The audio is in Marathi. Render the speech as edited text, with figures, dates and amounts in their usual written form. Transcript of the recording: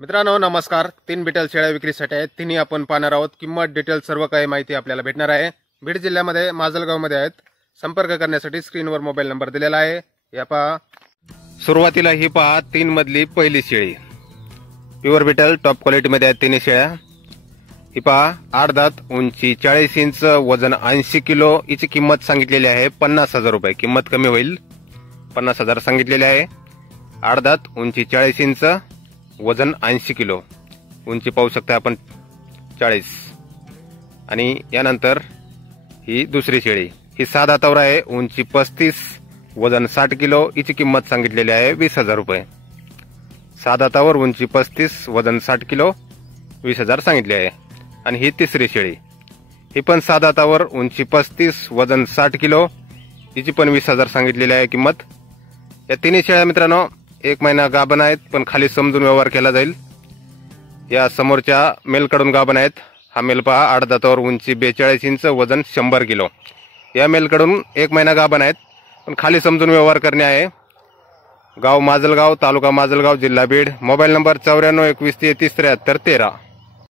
मित्रांनो नमस्कार। 3 बिटल शेळ्या विक्रीसाठी आहेत। तिन्ही आपण पाहणार आहोत। किंमत डिटेल सर्व काही माहिती आपल्याला भेटणार आहे। बीड जिल्ह्यामध्ये माजलगाव मध्ये आहेत। संपर्क करण्यासाठी स्क्रीनवर मोबाईल नंबर दिलेला आहे। या पहा, सुरुवातीला ही पहा 3 मधली पहिली शेळी प्युअर बिटल टॉप क्वालिटी मध्ये आहेत तिन्ही शेळ्या। ही पहा 8 दात, उंची 40 इंच, वजन 80 किलो। हिची किंमत सांगितलेली आहे 50,000 रुपये। किंमत कमी होईल, 50,000 सांगितलेली आहे। 8 दात, उंची 40 इंच, वजन 80 किलो। उंची पाहू शकता आपण 40। आणि यानंतर ही दुसरी शेळी, ही 6 दातावर आहे, उंची 35, वजन 60 किलो। हिची किंमत सांगितलेली आहे 20,000 रुपये। 6 दातावर, उंची 35, वजन 60 किलो, 20,000 सांगितले आहे। आणि ही तिसरी शेळी, ही पण 6 दातावर, उंची 35, वजन 60 किलो। हिची पण 20,000 सांगितलेली आहे किंमत। या तिन्ही शेळ्या मित्रांनो 1 महिना गाभण आहेत, पण खाली समजून व्यवहार केला जाईल। या समोरच्या मेलकडून गाभण आहेत। हा मेल पहा 8 दातावर, उंची 42 इंच, वजन 100 किलो। या मेलकडून 1 महिना गाभण आहेत, पण खाली समजून व्यवहार करणे आहे। गाव माजलगाव, तालुका माजलगाव, जिल्हा बीड। Mobile number 94 21 33 73 13।